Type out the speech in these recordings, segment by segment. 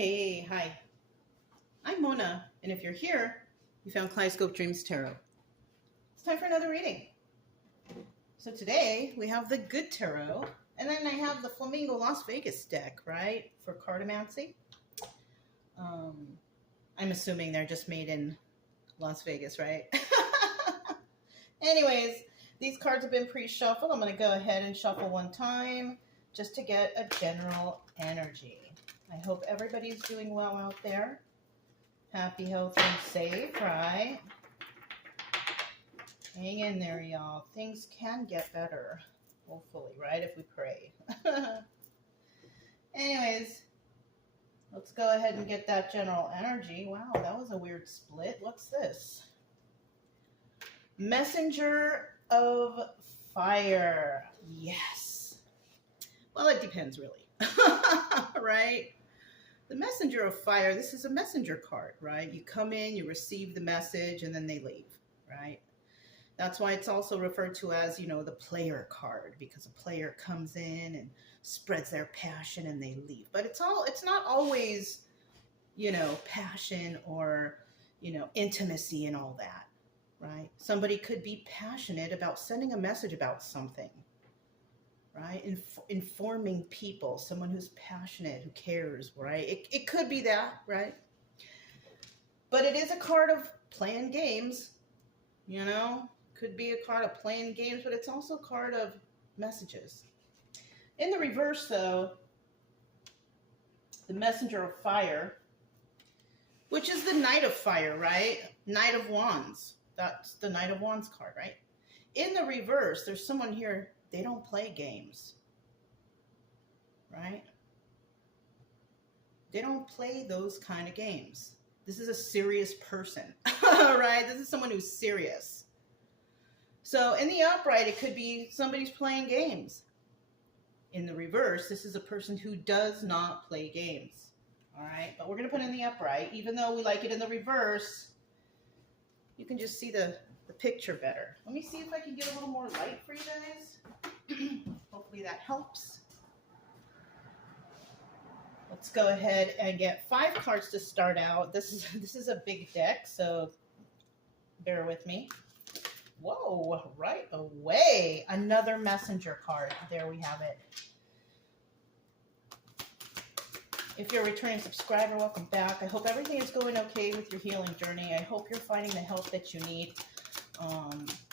Hey, hi. I'm Mona, and if you're here, you found Kaleidoscope Dreams Tarot. It's time for another reading. So today we have the Good Tarot, and then I have the Flamingo Las Vegas deck, right, for cartomancy. I'm assuming they're just made in Las Vegas, right? Anyways, these cards have been pre-shuffled. I'm going to go ahead and shuffle one time just to get a general energy. I hope everybody's doing well out there. Happy, healthy, and safe, right? Hang in there, y'all. Things can get better, hopefully, right, if we pray. Anyways, let's go ahead and get that general energy. Wow, that was a weird split. What's this? Messenger of Fire. Yes. Well, it depends, really. Right? The Messenger of Fire, this is a messenger card, right? You come in, you receive the message, and then they leave, right? That's why it's also referred to as, the player card, because a player comes in and spreads their passion and they leave. But it's not always, passion or, intimacy and all that, right? Somebody could be passionate about sending a message about something, right? Informing people, someone who's passionate, who cares, right? It could be that, right? But it is a card of playing games, Could be a card of playing games, but it's also a card of messages. In the reverse, though, the Messenger of Fire, which is the Knight of Fire, right? Knight of Wands. That's the Knight of Wands card, right? In the reverse, there's someone here, they don't play games, right? They don't play those kind of games. This is a serious person, right? This is someone who's serious. So in the upright, it could be somebody's playing games. In the reverse, this is a person who does not play games, all right? But we're going to put in the upright. Even though we like it in the reverse, you can just see the picture better. Let me see if I can get a little more light for you guys. Hopefully that helps. Let's go ahead and get 5 cards to start out. This is a big deck, so bear with me. Whoa, right away. Another messenger card. There we have it. If you're a returning subscriber, welcome back. I hope everything is going okay with your healing journey. I hope you're finding the help that you need.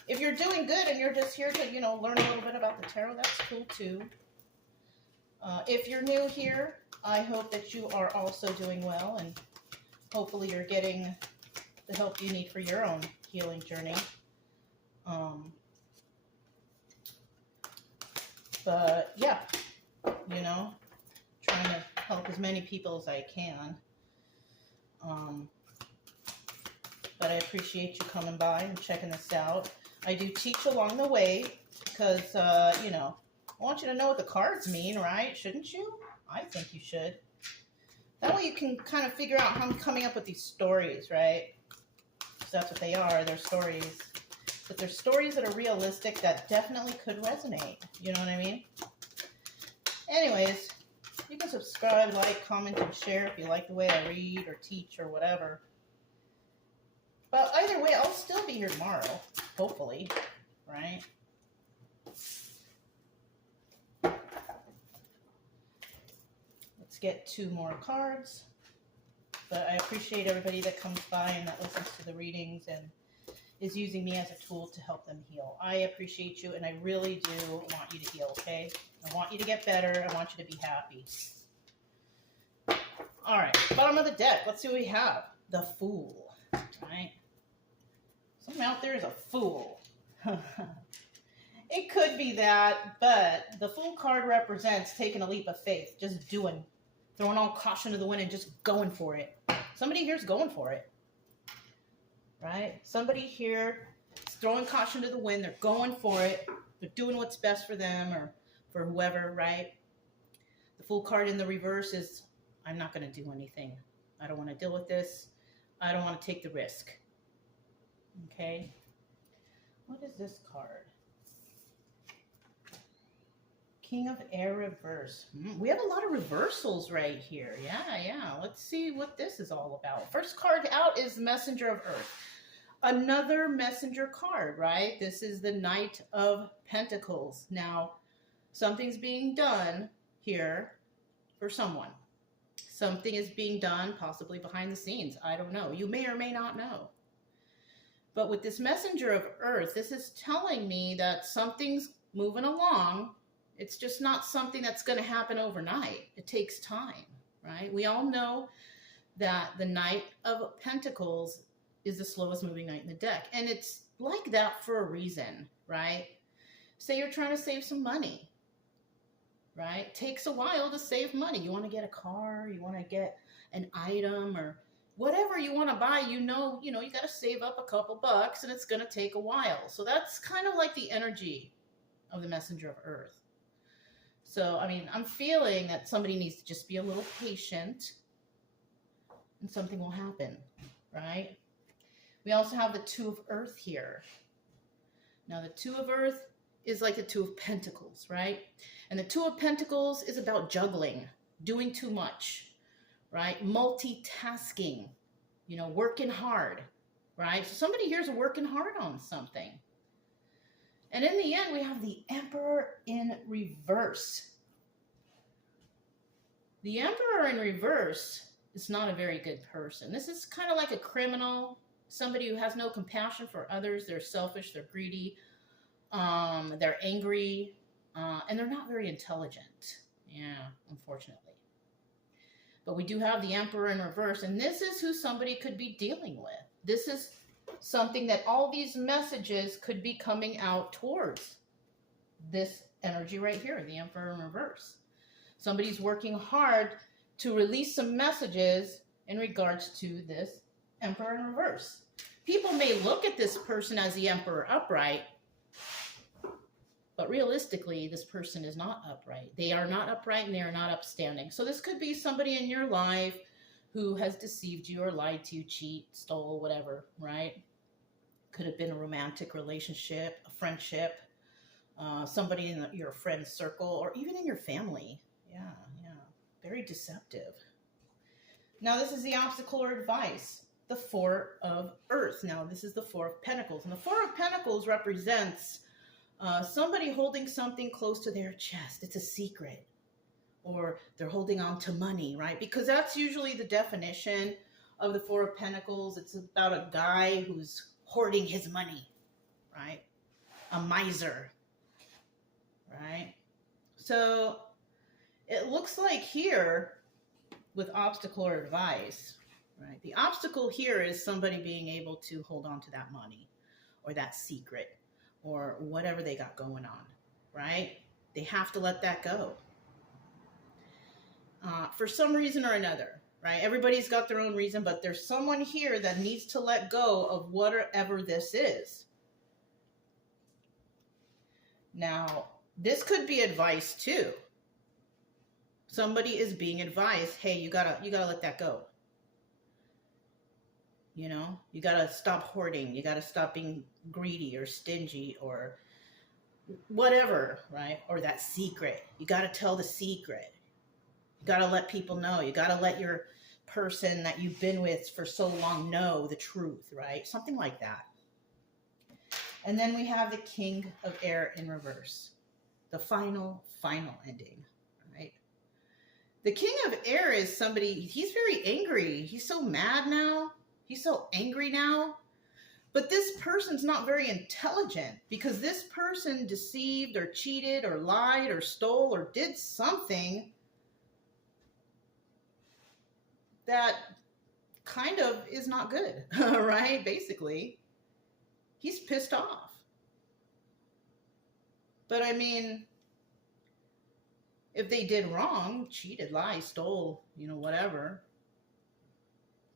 If you're doing good and you're just here to, learn a little bit about the tarot, that's cool too. If you're new here, I hope that you are also doing well, and hopefully you're getting the help you need for your own healing journey. But yeah, trying to help as many people as I can. But I appreciate you coming by and checking this out. I do teach along the way because, I want you to know what the cards mean, right? Shouldn't you? I think you should. That way you can kind of figure out how I'm coming up with these stories, right? Because that's what they are. They're stories. But they're stories that are realistic that definitely could resonate. You know what I mean? Anyways, you can subscribe, like, comment, and share if you like the way I read or teach or whatever. But either way, I'll still be here tomorrow, hopefully, right? Let's get 2 more cards. But I appreciate everybody that comes by and that listens to the readings and is using me as a tool to help them heal. I appreciate you, and I really do want you to heal, okay? I want you to get better. I want you to be happy. All right, bottom of the deck. Let's see what we have. The Fool, right? Someone out there is a fool. It could be that, but the Fool card represents taking a leap of faith, just doing, throwing all caution to the wind and just going for it. Somebody here's going for it, right? Somebody here is throwing caution to the wind. They're going for it. They're doing what's best for them or for whoever, right? The Fool card in the reverse is, I'm not going to do anything. I don't want to deal with this. I don't want to take the risk. Okay? What is this card? King of Air reverse. We have a lot of reversals right here. Yeah. Let's see what this is all about. First card out is Messenger of Earth. Another messenger card, right? This is the Knight of Pentacles. Now, something's being done here for someone. Something is being done possibly behind the scenes. I don't know. You may or may not know. But with this Messenger of Earth, this is telling me that something's moving along. It's just not something that's going to happen overnight. It takes time, right? We all know that the Knight of Pentacles is the slowest moving knight in the deck. And it's like that for a reason, right? Say you're trying to save some money, right? It takes a while to save money. You want to get a car, you want to get an item, or whatever you want to buy, you know, you got to save up a couple bucks and it's going to take a while. So that's kind of like the energy of the Messenger of Earth. So, I mean, I'm feeling that somebody needs to just be a little patient and something will happen, right? We also have the Two of Earth here. Now, the Two of Earth is like the Two of Pentacles, right? And the Two of Pentacles is about juggling, doing too much, right? Multitasking, working hard, right? So somebody here's working hard on something. And in the end, we have the Emperor in reverse. The Emperor in reverse is not a very good person. This is kind of like a criminal, somebody who has no compassion for others. They're selfish, they're greedy, they're angry, and they're not very intelligent. Yeah, unfortunately. But we do have the Emperor in reverse, and this is who somebody could be dealing with. This is something that all these messages could be coming out towards this energy right here, the Emperor in reverse. Somebody's working hard to release some messages in regards to this Emperor in reverse. People may look at this person as the Emperor upright, but realistically, this person is not upright. They are not upright and they are not upstanding. So this could be somebody in your life who has deceived you or lied to you, cheat, stole, whatever, right? Could have been a romantic relationship, a friendship, somebody in your friend's circle, or even in your family. Yeah. Very deceptive. Now, this is the obstacle or advice, the Four of Earth. Now, this is the Four of Pentacles. And the Four of Pentacles represents somebody holding something close to their chest. It's a secret. Or they're holding on to money, right? Because that's usually the definition of the Four of Pentacles. It's about a guy who's hoarding his money, right? A miser, right? So it looks like here with obstacle or advice, right? The obstacle here is somebody being able to hold on to that money or that secret or whatever they got going on, right? They have to let that go. For some reason or another, right? Everybody's got their own reason, but there's someone here that needs to let go of whatever this is. Now, this could be advice too. Somebody is being advised, hey, you gotta let that go. You gotta stop hoarding. You gotta stop being greedy or stingy or whatever, right? Or that secret. You gotta tell the secret. You got to let people know. You got to let your person that you've been with for so long know the truth, right? Something like that. And then we have the King of Air in reverse. The final ending, right? The King of Air is somebody, he's very angry. He's so mad now. He's so angry now. But this person's not very intelligent because this person deceived or cheated or lied or stole or did something that kind of is not good, right? Basically, he's pissed off. But I mean, if they did wrong, cheated, lied, stole, whatever,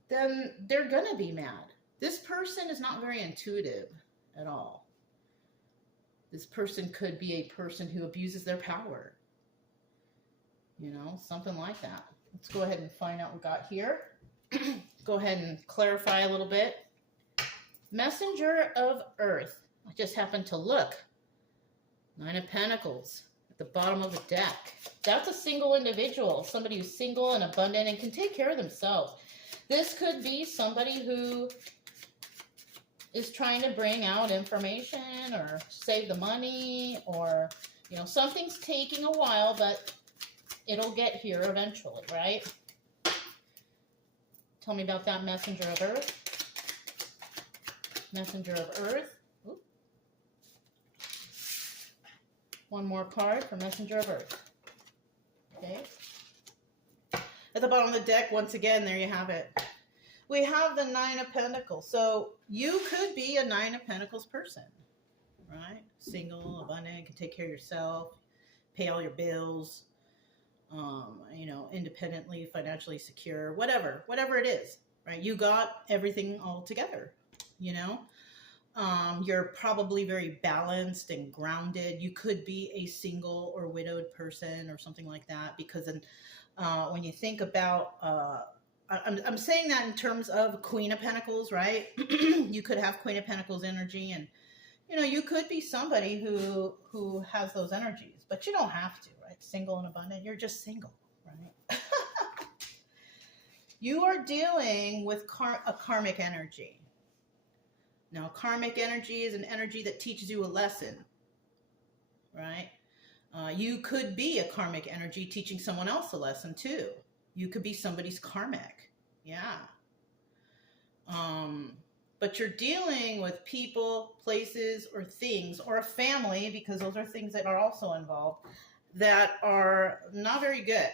then they're gonna be mad. This person is not very intuitive at all. This person could be a person who abuses their power. Something like that. Let's go ahead and find out what we got here. Go ahead and clarify a little bit. Messenger of Earth. I just happened to look. 9 of Pentacles. The bottom of the deck. That's a single individual, somebody who's single and abundant and can take care of themselves. This could be somebody who is trying to bring out information or save the money, or, you know, something's taking a while, but it'll get here eventually, right? Tell me about that messenger of earth. Messenger of earth. Ooh. One more card for messenger of earth. Okay. At the bottom of the deck, once again, there you have it. We have the Nine of Pentacles. So you could be a Nine of Pentacles person, right? Single, abundant, can take care of yourself, pay all your bills, you know, independently, financially secure, whatever it is, right? You got everything all together, you know? You're probably very balanced and grounded. You could be a single or widowed person or something like that, because when you think about, I'm saying that in terms of Queen of Pentacles, right? You could have Queen of Pentacles energy, and, you know, you could be somebody who has those energies, but you don't have to, right? Single and abundant, you're just single, right? You are dealing with a karmic energy. Now, karmic energy is an energy that teaches you a lesson, right? You could be a karmic energy teaching someone else a lesson too. You could be somebody's karmic, yeah. But you're dealing with people, places, or things, or a family, because those are things that are also involved, that are not very good.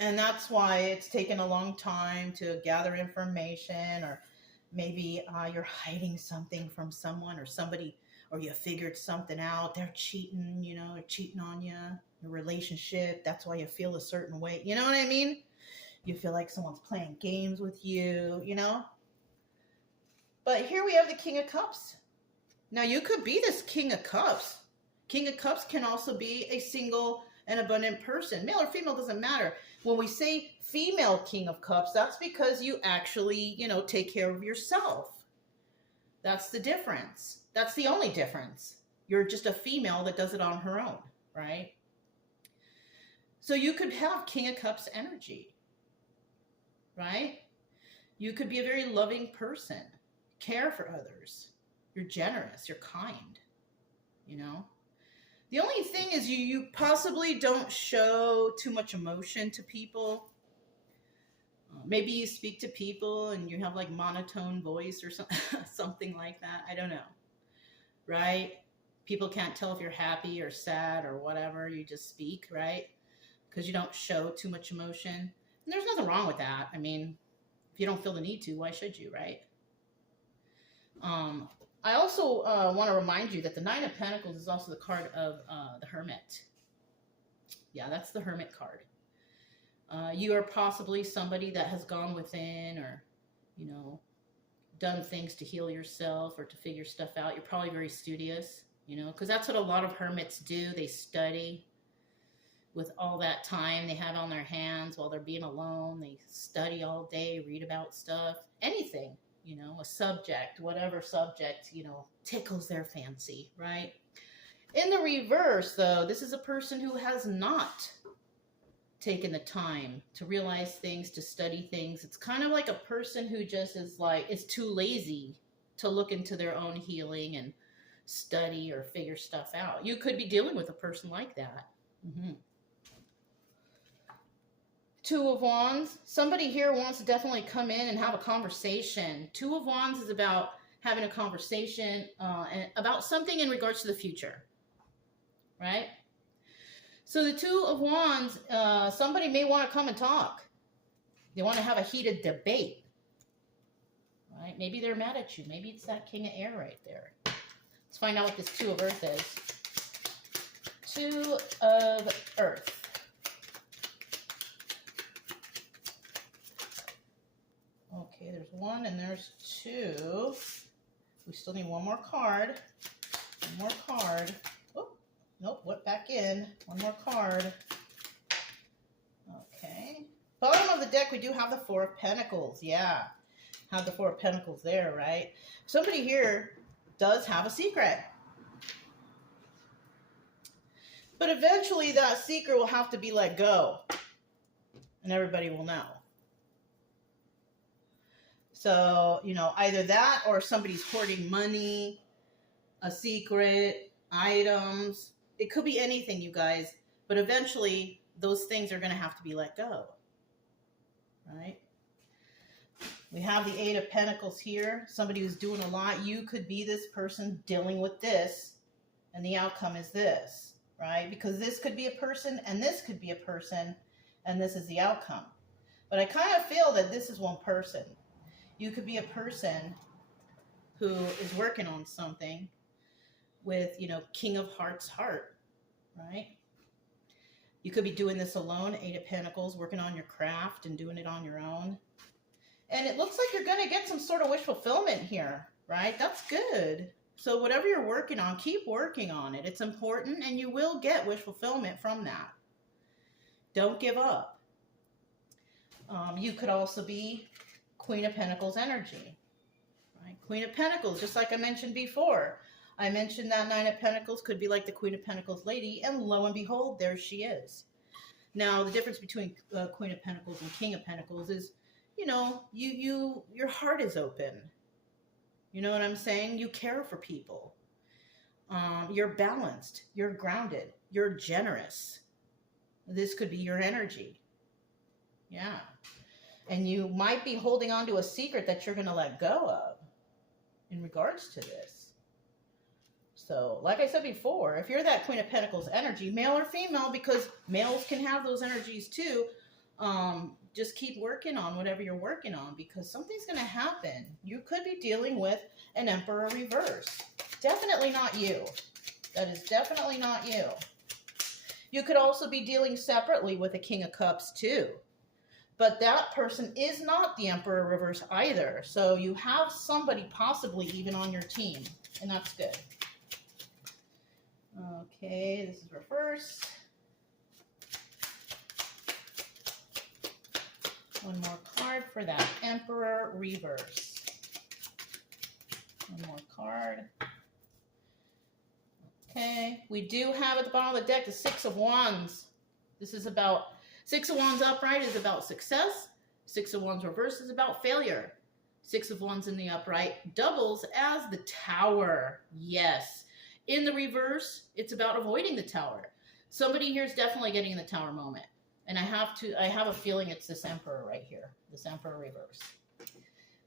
And that's why it's taken a long time to gather information, or maybe you're hiding something from someone or somebody, or you figured something out. They're cheating, you know, cheating on you, your relationship. That's why you feel a certain way. You know what I mean? You feel like someone's playing games with you, you know? But here we have the King of Cups. Now, you could be this King of Cups. King of Cups can also be a single and abundant person. Male or female, doesn't matter. When we say female King of Cups, that's because you actually, you know, take care of yourself. That's the difference. That's the only difference. You're just a female that does it on her own, right? So you could have King of Cups energy, right? You could be a very loving person, care for others. You're generous, you're kind, you know? The only thing is you possibly don't show too much emotion to people. Maybe you speak to people and you have like monotone voice or something like that. I don't know, right? People can't tell if you're happy or sad or whatever. You just speak, right? Because you don't show too much emotion. And there's nothing wrong with that. I mean, if you don't feel the need to, why should you, right? I also want to remind you that the Nine of Pentacles is also the card of the Hermit. Yeah, that's the Hermit card. You are possibly somebody that has gone within, or, you know, done things to heal yourself or to figure stuff out. You're probably very studious, you know, because that's what a lot of hermits do. They study with all that time they have on their hands while they're being alone. They study all day, read about stuff, anything. You know, a subject, whatever subject, you know, tickles their fancy, right? In the reverse, though, this is a person who has not taken the time to realize things, to study things. It's kind of like a person who just is too lazy to look into their own healing and study or figure stuff out. You could be dealing with a person like that. Mm-hmm. Two of Wands. Somebody here wants to definitely come in and have a conversation. Two of Wands is about having a conversation about something in regards to the future, right? So the Two of Wands, somebody may want to come and talk. They want to have a heated debate, right? Maybe they're mad at you. Maybe it's that King of Air right there. Let's find out what this Two of Earth is. Two of Earth. Okay, there's one and there's two. We still need one more card. One more card. Oh, nope, went back in. One more card. Okay. Bottom of the deck, we do have the Four of Pentacles. Yeah, have the Four of Pentacles there, right? Somebody here does have a secret. But eventually that secret will have to be let go, and everybody will know. So, you know, either that or somebody's hoarding money, a secret, items. It could be anything, you guys. But eventually, those things are going to have to be let go. Right? We have the Eight of Pentacles here. Somebody who's doing a lot. You could be this person dealing with this, and the outcome is this, right? Because this could be a person, and this could be a person, and this is the outcome. But I kind of feel that this is one person. You could be a person who is working on something with, you know, King of Hearts heart, right? You could be doing this alone, Eight of Pentacles, working on your craft and doing it on your own. And it looks like you're going to get some sort of wish fulfillment here, right? That's good. So whatever you're working on, keep working on it. It's important, and you will get wish fulfillment from that. Don't give up. You could also be Queen of Pentacles energy, right? Queen of Pentacles, just like I mentioned before. I mentioned that Nine of Pentacles could be like the Queen of Pentacles lady, and lo and behold, there she is. Now, the difference between Queen of Pentacles and King of Pentacles is, you know, your heart is open. You know what I'm saying? You care for people. You're balanced. You're grounded. You're generous. This could be your energy. Yeah. And you might be holding on to a secret that you're going to let go of in regards to this. So, like I said before, if you're that Queen of Pentacles energy, male or female, because males can have those energies too, just keep working on whatever you're working on, because something's going to happen. You could be dealing with an Emperor reverse. Definitely not you. That is definitely not you. You could also be dealing separately with a King of Cups too. But that person is not the Emperor reverse either. So you have somebody possibly even on your team, and that's good. Okay, this is reverse. One more card for that Emperor reverse. One more card. Okay, we do have at the bottom of the deck the Six of Wands. This is about, Six of Wands upright is about success. Six of Wands reverse is about failure. Six of Wands in the upright doubles as the Tower. Yes. In the reverse, it's about avoiding the Tower. Somebody here is definitely getting in the Tower moment. And I have a feeling it's this Emperor right here. This Emperor reverse.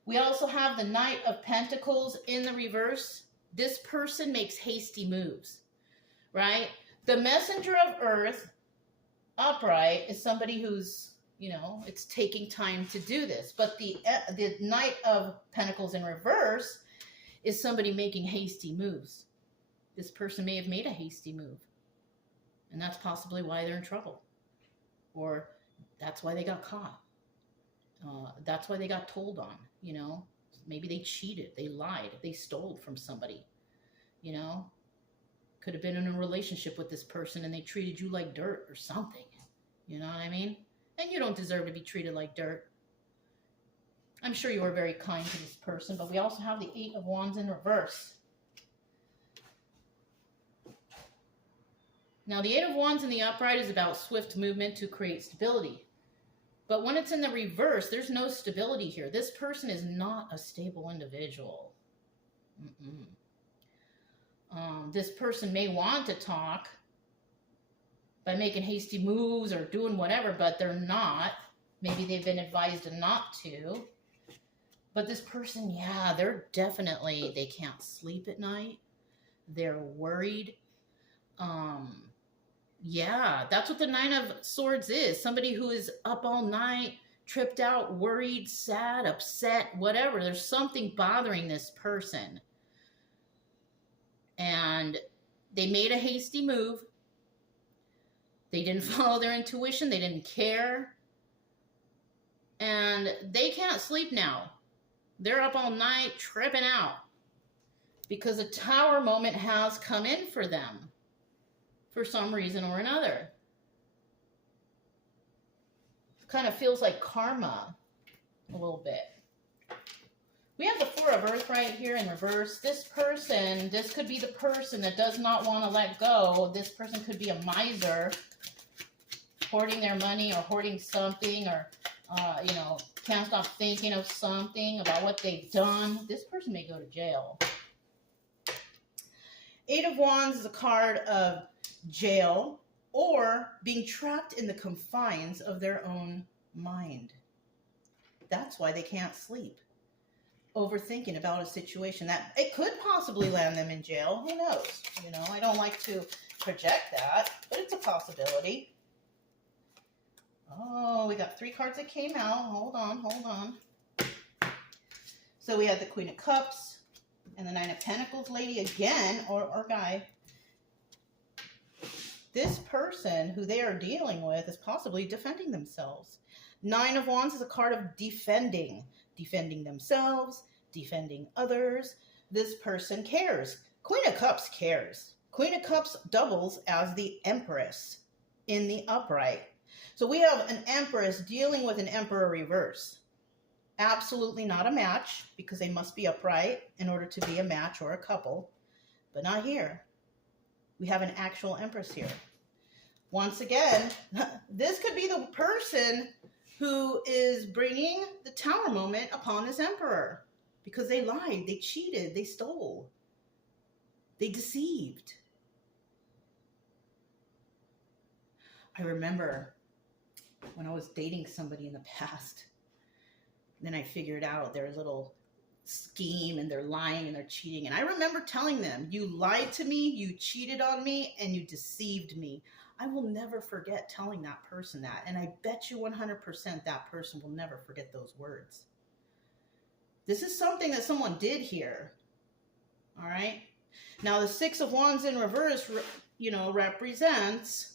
We also have the Knight of Pentacles in the reverse. This person makes hasty moves, right? The Messenger of Earth upright is somebody who's, you know, it's taking time to do this. But the Knight of Pentacles in reverse is somebody making hasty moves. This person may have made a hasty move. And that's possibly why they're in trouble. Or that's why they got caught. That's why they got told on, you know. Maybe they cheated, they lied, they stole from somebody, you know. Could have been in a relationship with this person and they treated you like dirt or something. You know what I mean? And you don't deserve to be treated like dirt. I'm sure you were very kind to this person, but we also have the Eight of Wands in reverse. Now, the Eight of Wands in the upright is about swift movement to create stability. But when it's in the reverse, there's no stability here. This person is not a stable individual. This person may want to talk by making hasty moves or doing whatever, but they're not. Maybe they've been advised not to. But this person, yeah, they're definitely, they can't sleep at night. They're worried. Yeah, that's what the Nine of Swords is. Somebody who is up all night, tripped out, worried, sad, upset, whatever. There's something bothering this person. And they made a hasty move. They didn't follow their intuition. They didn't care. And they can't sleep now. They're up all night, tripping out. Because a Tower moment has come in for them. For some reason or another. Kind of feels like karma a little bit. We have the Four of Earth right here in reverse. This person, this could be the person that does not want to let go. This person could be a miser, hoarding their money or hoarding something, or, you know, can't stop thinking of something about what they've done. This person may go to jail. Eight of Wands is a card of jail or being trapped in the confines of their own mind. That's why they can't sleep. Overthinking about a situation that it could possibly land them in jail. Who knows? You know, I don't like to project that, but it's a possibility. Oh, we got 3 cards that came out. Hold on. So we had the Queen of Cups and the Nine of Pentacles lady again, or guy. This person who they are dealing with is possibly defending themselves. Nine of Wands is a card of defending themselves, defending others. This person cares. Queen of Cups cares. Queen of Cups doubles as the Empress in the upright. So we have an Empress dealing with an Emperor reverse. Absolutely not a match, because they must be upright in order to be a match or a couple, but not here. We have an actual Empress here. Once again, this could be the person who is bringing the Tower moment upon this Emperor, because they lied, they cheated, they stole, they deceived. I remember when I was dating somebody in the past, then I figured out their little scheme, and they're lying and they're cheating. And I remember telling them, you lied to me, you cheated on me, and you deceived me. I will never forget telling that person that. And I bet you 100% that person will never forget those words. This is something that someone did here. All right. Now the Six of Wands in reverse, you know, represents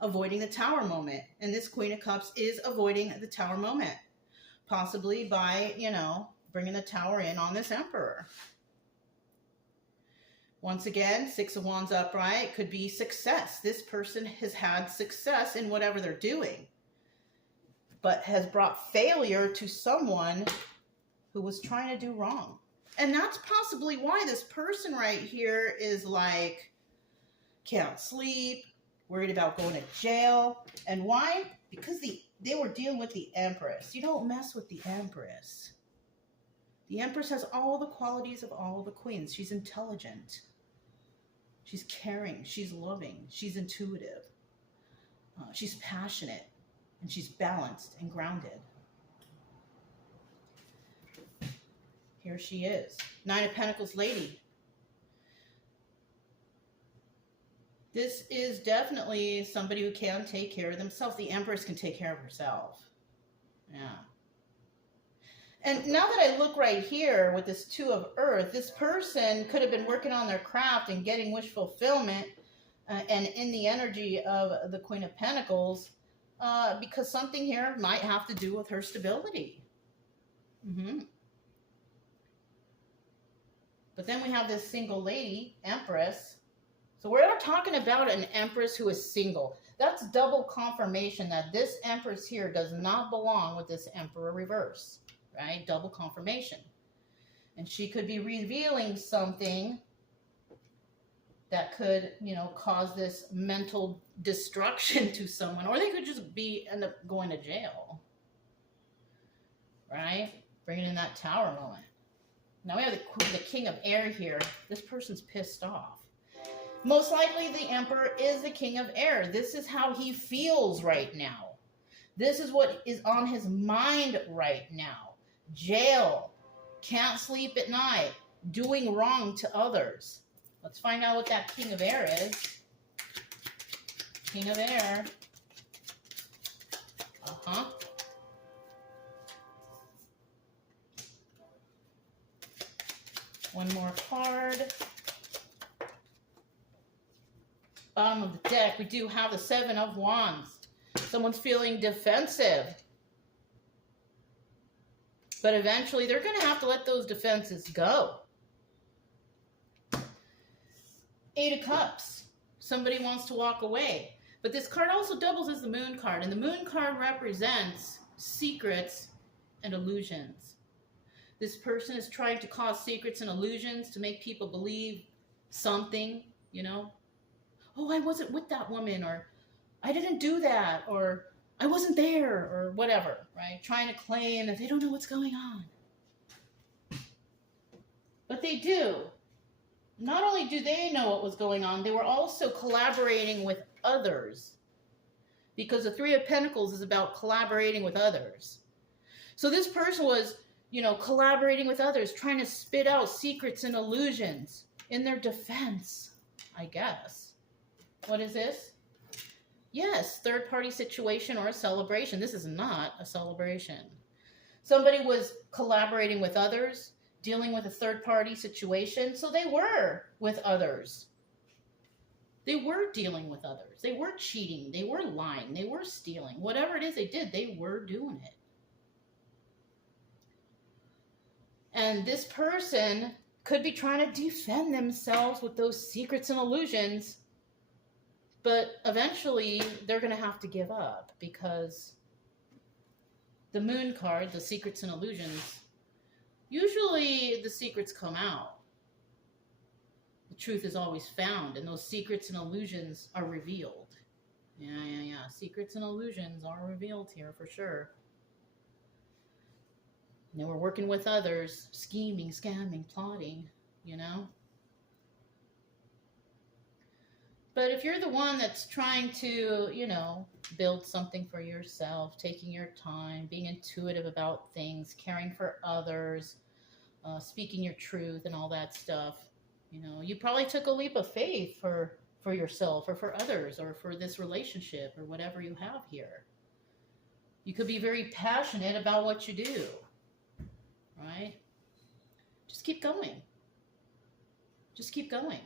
avoiding the Tower moment. And this Queen of Cups is avoiding the Tower moment. Possibly by, you know, bringing the Tower in on this Emperor. Once again, Six of Wands upright could be success. This person has had success in whatever they're doing, but has brought failure to someone who was trying to do wrong. And that's possibly why this person right here is like, can't sleep, worried about going to jail. And why? Because they were dealing with the Empress. You don't mess with the Empress. The Empress has all the qualities of all the queens. She's intelligent. She's caring. She's loving. She's intuitive. She's passionate. And she's balanced and grounded. Here she is. Nine of Pentacles lady. This is definitely somebody who can take care of themselves. The Empress can take care of herself. Yeah. And now that I look right here with this Two of Earth, this person could have been working on their craft and getting wish fulfillment and in the energy of the Queen of Pentacles because something here might have to do with her stability. But then we have this single lady, Empress. So we're not talking about an Empress who is single. That's double confirmation that this Empress here does not belong with this Emperor reverse. Right? Double confirmation. And she could be revealing something that could, you know, cause this mental destruction to someone. Or they could just end up going to jail. Right? Bringing in that Tower moment. Now we have the King of Air here. This person's pissed off. Most likely the Emperor is the King of Air. This is how he feels right now. This is what is on his mind right now. Jail, can't sleep at night, doing wrong to others. Let's find out what that King of Air is. King of Air. One more card. Bottom of the deck, we do have the Seven of Wands. Someone's feeling defensive. But eventually, they're going to have to let those defenses go. Eight of Cups. Somebody wants to walk away. But this card also doubles as the Moon card. And the Moon card represents secrets and illusions. This person is trying to cause secrets and illusions to make people believe something, you know. Oh, I wasn't with that woman, or I didn't do that, or I wasn't there, or whatever, right? Trying to claim that they don't know what's going on. But they do. Not only do they know what was going on, they were also collaborating with others. Because the Three of Pentacles is about collaborating with others. So this person was, collaborating with others, trying to spit out secrets and illusions in their defense, I guess. What is this? Yes, third-party situation or a celebration. This is not a celebration. Somebody was collaborating with others, dealing with a third-party situation, so they were with others. They were dealing with others. They were cheating. They were lying. They were stealing. Whatever it is they did, they were doing it. And this person could be trying to defend themselves with those secrets and illusions, but eventually they're going to have to give up, because the Moon card, the secrets and illusions, usually the secrets come out. The truth is always found, and those secrets and illusions are revealed. Yeah. Secrets and illusions are revealed here for sure. And they were working with others, scheming, scamming, plotting, But if you're the one that's trying to, build something for yourself, taking your time, being intuitive about things, caring for others, speaking your truth and all that stuff, you probably took a leap of faith for yourself or for others or for this relationship or whatever you have here. You could be very passionate about what you do, right? Just keep going. Just keep going.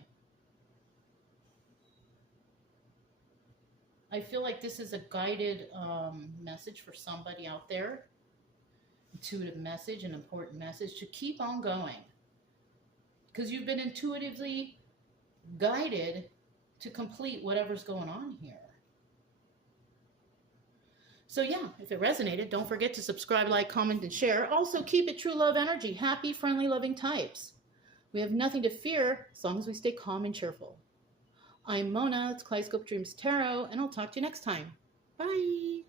I feel like this is a guided message for somebody out there. Intuitive message, an important message to keep on going. Because you've been intuitively guided to complete whatever's going on here. So yeah, if it resonated, don't forget to subscribe, like, comment, and share. Also, keep it true love energy. Happy, friendly, loving types. We have nothing to fear as long as we stay calm and cheerful. I'm Mona, it's Kaleidoscope Dreams Tarot, and I'll talk to you next time. Bye!